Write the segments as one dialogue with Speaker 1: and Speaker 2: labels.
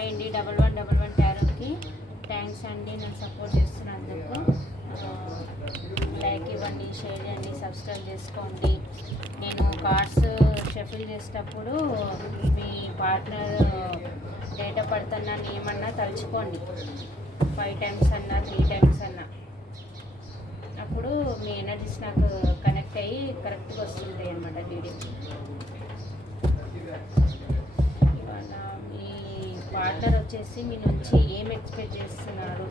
Speaker 1: Hi అండి double one double one టారోకి thanks అండి. నన్ను సపోర్ట్ చేస్తున్నందుకు. లైక్ ఇవ్వండి షేర్ చేయండి సబ్స్క్రైబ్ చేసుకోండి. నేను కార్డ్స్ షఫిల్ చేసేటప్పుడు మీ పార్ట్నర్ డేటా పడుతున్నాను ఏమన్నా తలుచుకోండి. ఫైవ్ టైమ్స్ అన్నా త్రీ టైమ్స్ అన్నా. అప్పుడు మీ ఎనర్జీస్ నాకు కనెక్ట్ అయ్యి కరెక్ట్గా వస్తుంది అన్నమాట డీడీ. వచ్చేసి మీ నుంచి ఏం ఎక్స్పెక్ట్ చేస్తున్నారు?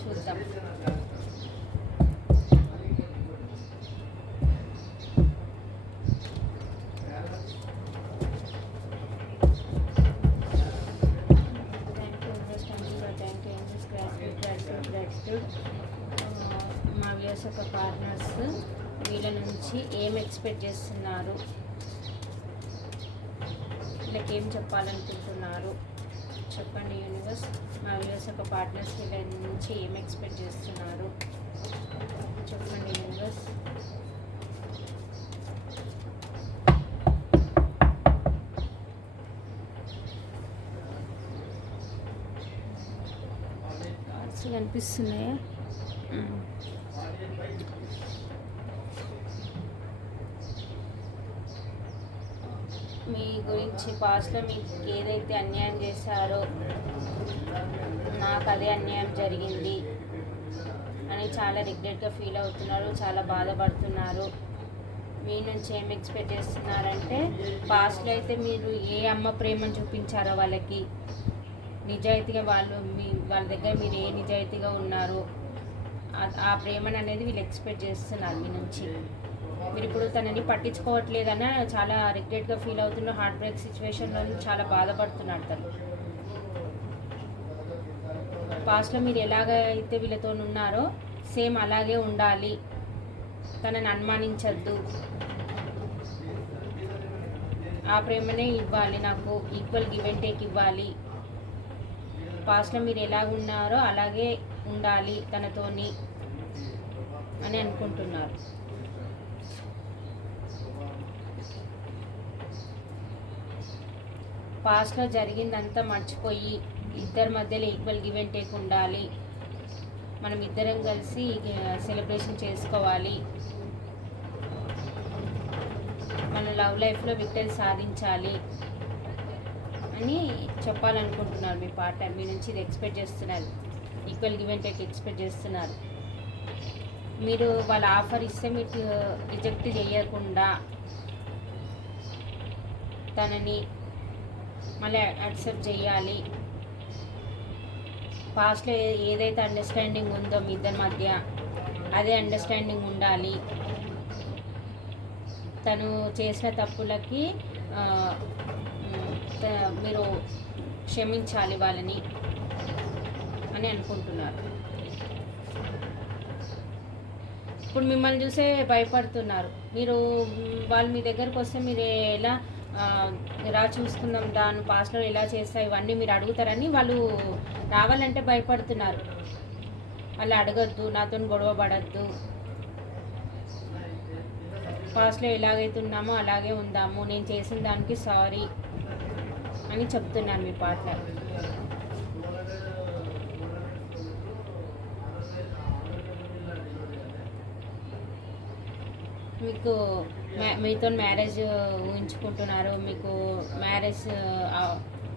Speaker 1: చూద్దాం. Uh, మా వ్యూస్ యొక్క పార్ట్నర్స్ వీళ్ళ నుంచి ఏం ఎక్స్పెక్ట్ చేస్తున్నారు? వీళ్ళకి ఏం చెప్పాలనుకుంటున్నారు? చెప్పండి యూనివర్స్ మా ఒక యొక్క పార్ట్నర్స్ వీళ్ళ నుంచి ఏం ఎక్స్పెక్ట్ చేస్తున్నారు? చెప్పండి యూనివర్స్ కనిపిస్తున్నాయా మీ గురించి పాస్ట్లో మీకు ఏదైతే అన్యాయం చేశారో నాకు అదే అన్యాయం జరిగింది అని చాలా రిగ్రెట్గా ఫీల్ అవుతున్నారు చాలా బాధపడుతున్నారు. మీ నుంచి ఏం ఎక్స్పెక్ట్ చేస్తున్నారంటే పాస్ట్లో అయితే మీరు ఏ అమ్మ ప్రేమను చూపించారో వాళ్ళకి? నిజాయితీగా వాళ్ళు మీ వాళ్ళ దగ్గర మీరు ఏ నిజాయితీగా ఉన్నారో? ఆ- ఆ ప్రేమను అనేది వీళ్ళు ఎక్స్పెక్ట్ చేస్తున్నారు మీ నుంచి. మీరు ఇప్పుడు తనని పట్టించుకోవట్లేదని చాలా రిగ్రెట్గా ఫీల్ అవుతున్న హార్ట్ బ్రేక్ సిచ్యువేషన్లో చాలా బాధపడుతున్నాడు తను. పాస్ట్లో మీరు ఎలాగైతే వీళ్ళతో ఉన్నారో సేమ్ అలాగే ఉండాలి. తనని అనుమానించద్దు. ఆ ప్రేమనే ఇవ్వాలి నాకు. ఈక్వల్ గివ్ అండ్ టేక్ ఇవ్వాలి. పాస్ట్లో మీరు ఎలాగ ఉన్నారో అలాగే ఉండాలి తనతోని అని అనుకుంటున్నారు. పాస్ట్లో జరిగిందంతా మర్చిపోయి ఇద్దరి మధ్యలో ఈక్వల్ గివ్ అండ్ టేక్ ఉండాలి. మనం ఇద్దరం కలిసి సెలబ్రేషన్ చేసుకోవాలి. మన లవ్ లైఫ్లో విక్టరీ సాధించాలి అని చెప్పాలనుకుంటున్నారు మీ పార్ట్నర్. మీ నుంచి ఇది ఎక్స్పెక్ట్ చేస్తున్నారు. Equal give and take expect చేస్తున్నారు. మీరు వాళ్ళ ఆఫర్ ఇస్తే మీకు రిజెక్ట్ చేయకుండా తనని మళ్ళీ యాక్సెప్ట్ చేయాలి. పాస్ట్లో ఏదైతే అండర్స్టాండింగ్ ఉందో మీ ఇద్దరి మధ్య అదే అండర్స్టాండింగ్ ఉండాలి. తను చేసిన తప్పులకి మీరు క్షమించాలి వాళ్ళని అని అనుకుంటున్నారు. ఇప్పుడు మిమ్మల్ని చూసే భయపడుతున్నారు. మీరు వాళ్ళు మీ దగ్గరకు వస్తే మీరు ఎలా ఇలా చూసుకుందాం దాని పాస్ట్లో ఎలా చేస్తా ఇవన్నీ మీరు అడుగుతారని వాళ్ళు రావాలంటే భయపడుతున్నారు. వాళ్ళు అడగద్దు నాతో గొడవ పడద్దు. పాస్ట్లో ఎలాగైతే ఉన్నామో అలాగే ఉందాము నేను చేసిన దానికి సారీ అని చెప్తున్నాను మీ పార్ట్నర్ మీకు మీతో మ్యారేజ్ ఊహించుకుంటున్నారు. మీకు మ్యారేజ్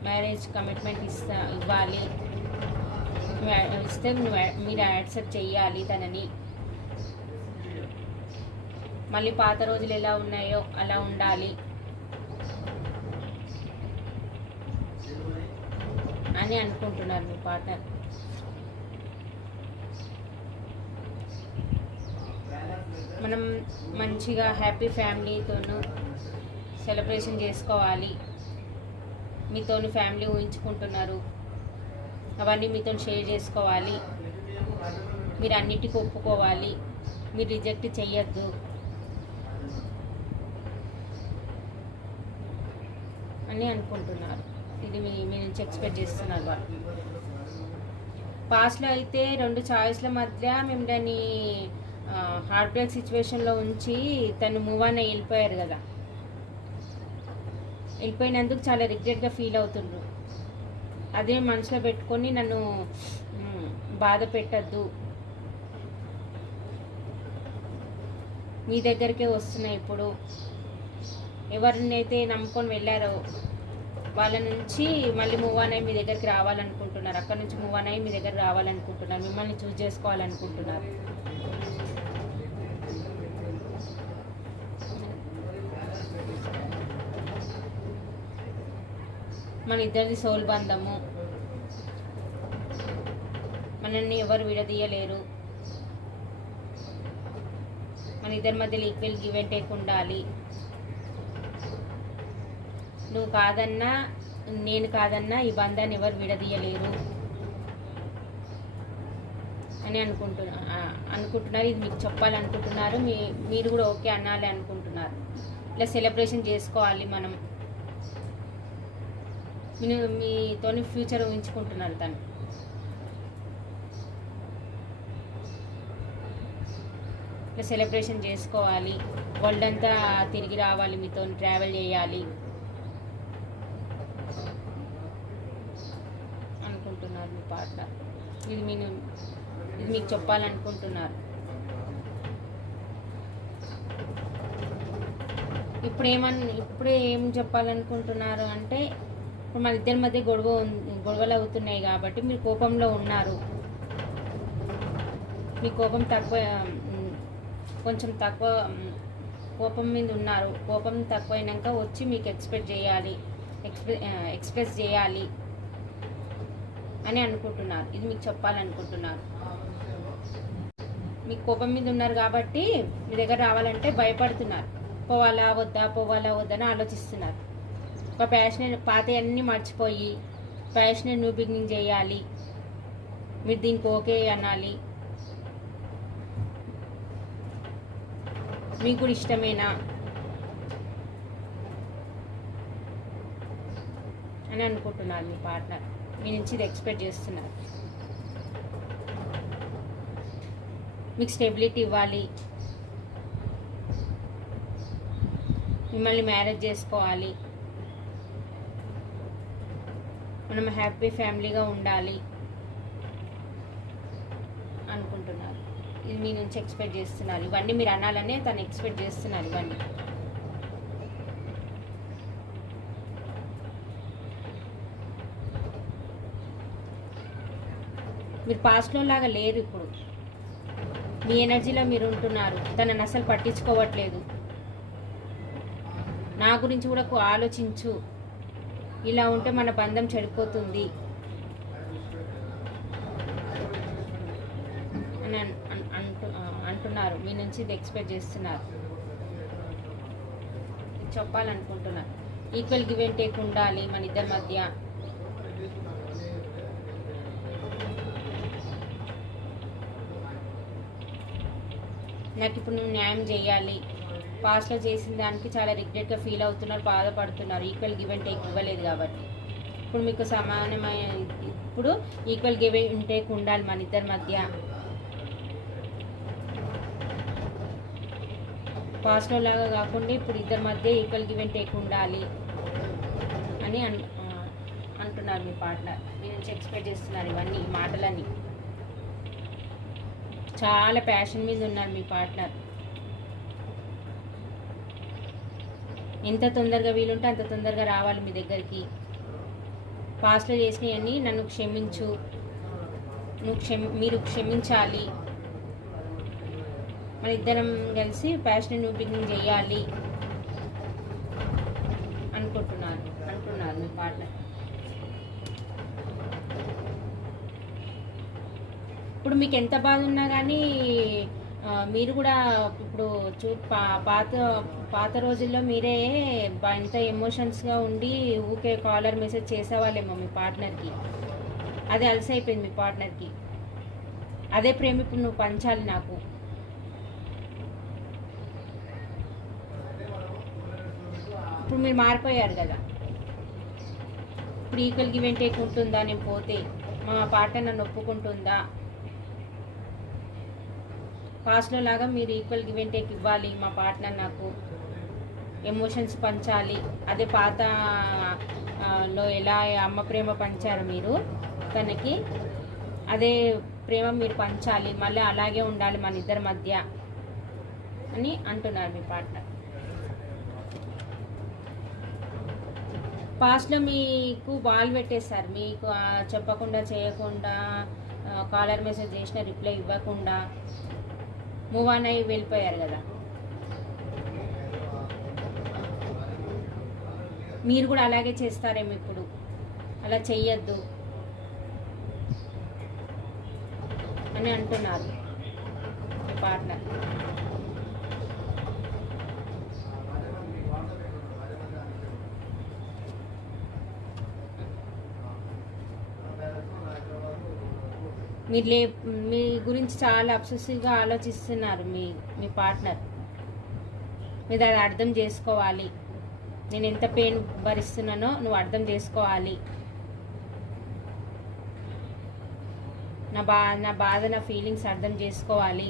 Speaker 1: మ్యారేజ్ కమిట్మెంట్ ఇస్తా ఇవ్వాలి. ఇస్తే నువ్వు మీరు యాక్సెప్ట్ చెయ్యాలి తనని. మళ్ళీ పాత రోజులు ఎలా ఉన్నాయో అలా ఉండాలి. అని అనుకుంటున్నారు మీ పార్ట్నర్ మనం మంచిగా హ్యాపీ ఫ్యామిలీతోనూ సెలబ్రేషన్ చేసుకోవాలి. మీతోని ఫ్యామిలీ ఊహించుకుంటున్నారు. అవన్నీ మీతో షేర్ చేసుకోవాలి. మీరు అన్నిటికీ ఒప్పుకోవాలి. మీరు రిజెక్ట్ చెయ్యొద్దు. అని అనుకుంటున్నారు. ఇది మీ మీ నుంచి ఎక్స్పెక్ట్ చేస్తున్నారు వాళ్ళు. పాస్ట్లో అయితే రెండు చాయిస్ల మధ్య మిమ్మల్ని హార్ట్ బ్రేక్ సిచ్యువేషన్లో ఉంచి తను మూవ్ అని వెళ్ళిపోయారు కదా. వెళ్ళిపోయినందుకు చాలా రిగ్రెట్గా ఫీల్ అవుతుండ్రు. అదే మనసులో పెట్టుకొని నన్ను బాధ పెట్టద్దు. మీ దగ్గరికే వస్తున్నాయి ఇప్పుడు. ఎవరినైతే నమ్ముకొని వెళ్ళారో వాళ్ళ నుంచి మళ్ళీ మూవ్ ఆన్ అయ్యి మీ దగ్గరికి రావాలనుకుంటున్నారు. అక్కడ నుంచి మూవ్ ఆన్ అయ్యి మీ దగ్గర రావాలనుకుంటున్నారు. మిమ్మల్ని చూస్ చేసుకోవాలనుకుంటున్నారు. మన ఇద్దరిది సోల్ బంధము. మనల్ని ఎవరు విడదీయలేరు. మన ఇద్దరి మధ్యలో ఈక్వల్ గివ్ అండ్ టేక్ ఉండాలి. నువ్వు కాదన్నా నేను కాదన్నా ఈ బంధాన్ని ఎవరు విడదీయలేరు. అని అనుకుంటున్నా అనుకుంటున్నారు. ఇది మీకు చెప్పాలనుకుంటున్నారు. మీ మీరు కూడా ఓకే అనాలి అనుకుంటున్నారు. ఇలా సెలబ్రేషన్ చేసుకోవాలి మనం. మీ మీతోని ఫ్యూచర్ ఊహించుకుంటున్నాను తను. ఇట్లా సెలబ్రేషన్ చేసుకోవాలి. వరల్డ్ అంతా తిరిగి రావాలి మీతో ట్రావెల్ చేయాలి అనుకుంటున్నారు మీ పార్ట్నర్. ఇది నేను ఇది మీకు చెప్పాలనుకుంటున్నారు. ఇప్పుడు ఏమన్ ఇప్పుడు ఏం చెప్పాలనుకుంటున్నారు అంటే ఇప్పుడు మన ఇద్దరి మధ్య గొడవ గొడవలు అవుతున్నాయి కాబట్టి మీరు కోపంలో ఉన్నారు. మీ కోపం తక్కువ కొంచెం తక్కువ కోపం మీద ఉన్నారు. కోపం తక్కువైనాక వచ్చి మీకు ఎక్స్పెక్ట్ చేయాలి ఎక్స్ప్రె ఎక్స్ప్రెస్ చేయాలి అని అనుకుంటున్నారు. ఇది మీకు చెప్పాలనుకుంటున్నారు. మీకు కోపం మీద ఉన్నారు కాబట్టి మీ దగ్గర రావాలంటే భయపడుతున్నారు. పోవాలా వద్దా పోవాలా వద్దా అని ఆలోచిస్తున్నారు. ఒక ప్యాషన్ పాత అన్నీ మర్చిపోయి ప్యాషన్ న్యూ బిగినింగ్ చేయాలి. మీరు దీనికి ఓకే అనాలి. మీకు కూడా ఇష్టమేనా? అని అనుకుంటున్నారు మీ పార్ట్నర్ మీ నుంచి ఇది ఎక్స్పెక్ట్ చేస్తున్నారు. మీకు స్టెబిలిటీ ఇవ్వాలి. మిమ్మల్ని మ్యారేజ్ చేసుకోవాలి. మనం హ్యాపీ ఫ్యామిలీగా ఉండాలి అనుకుంటున్నారు. ఇది మీ నుంచి ఎక్స్పెక్ట్ చేస్తున్నారు. ఇవన్నీ మీరు అనాలనే తను ఎక్స్పెక్ట్ చేస్తున్నారు ఇవన్నీ. మీరు పాస్ట్లో లాగా లేరు ఇప్పుడు. మీ ఎనర్జీలో మీరు ఉంటున్నారు. తనని అసలు పట్టించుకోవట్లేదు. నా గురించి కూడా ఆలోచించు. ఇలా ఉంటే మన బంధం చెడిపోతుంది. అని అంటు అంటున్నారు. మీ నుంచి ఇది ఎక్స్పెక్ట్ చేస్తున్నారు. చెప్పాలనుకుంటున్నారు. ఈక్వల్ గివ్ అండ్ టేక్ ఉండాలి మన ఇద్దరి మధ్య. నాకు ఇప్పుడు నువ్వు న్యాయం చేయాలి. పాస్ట్లో చేసిన దానికి చాలా రిగ్రెట్గా ఫీల్ అవుతున్నారు బాధపడుతున్నారు. ఈక్వల్ గివ్ అండ్ టేక్ ఇవ్వలేదు కాబట్టి. ఇప్పుడు మీకు సమానమైన ఇప్పుడు ఈక్వల్ గివ్ అండ్ టేక్ ఉండాలి మన ఇద్దరి మధ్య. పాస్ట్లో లాగా కాకుండా ఇప్పుడు ఇద్దరి మధ్య ఈక్వల్ గివ్ అండ్ టేక్ ఉండాలి అని అంటున్నారు మీ పార్ట్నర్. మీ నుంచి ఎక్స్పెక్ట్ చేస్తున్నారు ఇవన్నీ ఈ మాటలన్నీ. చాలా ప్యాషన్ మీద ఉన్నారు మీ పార్ట్నర్. ఎంత తొందరగా వీలుంటే అంత తొందరగా రావాలి మీ దగ్గరికి. పాస్ట్లో చేసినవన్నీ నన్ను క్షమించు. నువ్వు క్షమి మీరు క్షమించాలి. మన ఇద్దరం కలిసి ప్యాషన్ న్యూ చేయాలి అనుకుంటున్నాను అంటున్నారు మీ పార్ట్నర్. ఇప్పుడు మీకు ఎంత బాధ ఉన్నా కానీ మీరు కూడా ఇప్పుడు చూ పాత పాత రోజుల్లో మీరే ఇంత ఎమోషన్స్గా ఉండి ఊకే కాలర్ మెసేజ్ చేసేవాళ్ళేమో మీ పార్ట్నర్కి అదే అలసైపోయింది మీ పార్ట్నర్కి అదే ప్రేమ ఇప్పుడు నువ్వు పంచాలి నాకు. ఇప్పుడు మీరు మారిపోయారు కదా. ఇప్పుడు ఈక్వల్ గివ్ టేక్ ఉంటుందా? నేను పోతే మా పార్ట్నర్ నన్ను ఒప్పుకుంటుందా? పాస్ట్లో లాగా మీరు ఈక్వల్ గివ్ అండ్ టేక్ ఇవ్వాలి మా పార్ట్నర్ నాకు ఎమోషన్స్ పంచాలి. అదే పాత లో ఎలా అమ్మ ప్రేమ పంచారు మీరు తనకి అదే ప్రేమ మీరు పంచాలి మళ్ళీ అలాగే ఉండాలి మన ఇద్దరి మధ్య అని అంటున్నారు మీ పార్ట్నర్ పాస్ట్లో మీకు బాల్ పెట్టేశారు మీకు చెప్పకుండా చేయకుండా కాలర్ మెసేజ్ చేసిన రిప్లై ఇవ్వకుండా మూవ్ ఆన్ అయ్యి వెళ్ళిపోయారు కదా. మీరు కూడా అలాగే చేస్తారేమో ఇప్పుడు. అలా చెయ్యొద్దు. అని అంటున్నారు పార్ట్నర్. మీరు లే మీ గురించి చాలా అబ్సెసివ్గా ఆలోచిస్తున్నారు మీ మీ పార్ట్నర్. మీరు అది అర్థం చేసుకోవాలి. నేను ఎంత పెయిన్ భరిస్తున్నానో నువ్వు అర్థం చేసుకోవాలి. నా బా నా బాధ నా ఫీలింగ్స్ అర్థం చేసుకోవాలి.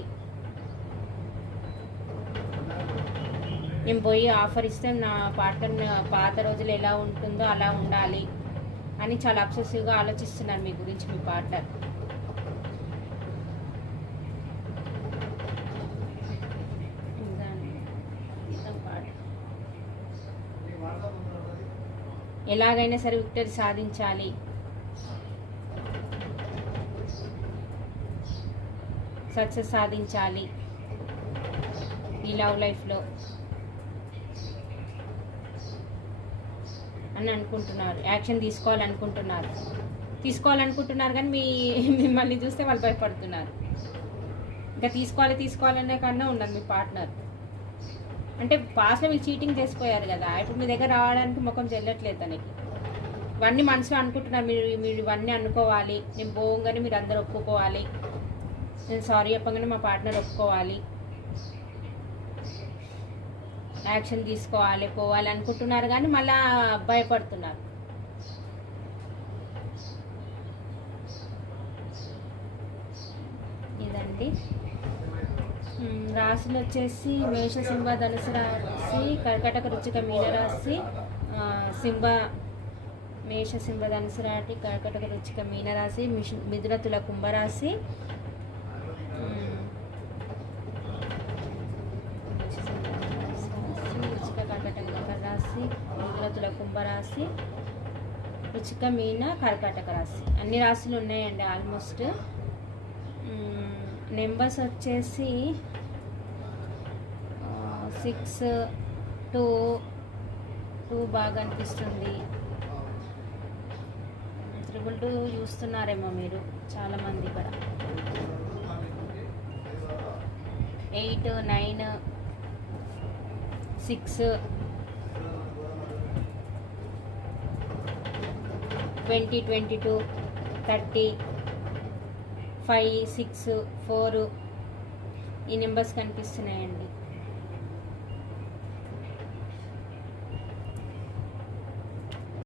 Speaker 1: నేను పోయి ఆఫర్ ఇస్తే నా పార్ట్నర్ పాత రోజులు ఎలా ఉంటుందో అలా ఉండాలి అని చాలా అబ్సెసివ్గా ఆలోచిస్తున్నారు మీ గురించి మీ పార్ట్నర్. ఎలాగైనా సరే విక్టరీ సాధించాలి. సక్సెస్ సాధించాలి. ఈ లవ్ లైఫ్లో. అని అనుకుంటున్నారు. యాక్షన్ తీసుకోవాలనుకుంటున్నారు. తీసుకోవాలనుకుంటున్నారు కానీ మీ మిమ్మల్ని చూస్తే వాళ్ళు భయపడుతున్నారు. ఇంకా తీసుకోవాలి తీసుకోవాలనే కన్నా ఉండదు మీ పార్ట్నర్. అంటే పాస్లో మీరు చీటింగ్ చేసిపోయారు కదా ఇప్పుడు మీ దగ్గర రావడానికి ముఖం చెల్లట్లేదు తనకి. ఇవన్నీ మనసులో అనుకుంటున్నారు మీరు మీరు ఇవన్నీ అనుకోవాలి నేను పోగానే మీరు అందరు ఒప్పుకోవాలి. నేను సారీ చెప్పగానే మా పార్ట్నర్ ఒప్పుకోవాలి. యాక్షన్ తీసుకోవాలి పోవాలి అనుకుంటున్నారు కానీ మళ్ళా భయపడుతున్నారు. ఇదండి. రాశులు వచ్చేసి మేష సింహ ధనుసు రాశి కర్కటక రుచిక మీనరాశి సింహ మేష సింహ ధనుసు రాటి కర్కటక రుచిక మీనరాశి మిథున తుల కుంభరాశి రుచిక కర్కటక రాశి మిథున తుల కుంభరాశి రుచిక మీన కర్కాటక రాశి. అన్ని రాశులు ఉన్నాయండి ఆల్మోస్ట్. నెంబర్స్ వచ్చేసి సిక్స్ టూ టూ బాగా అనిపిస్తుంది. త్రిబుల్ టూ చూస్తున్నారేమో మీరు చాలామంది ఇక్కడ eight nine six twenty twenty two thirty. Five six four ఈ నెంబర్స్ కనిపిస్తున్నాయండి.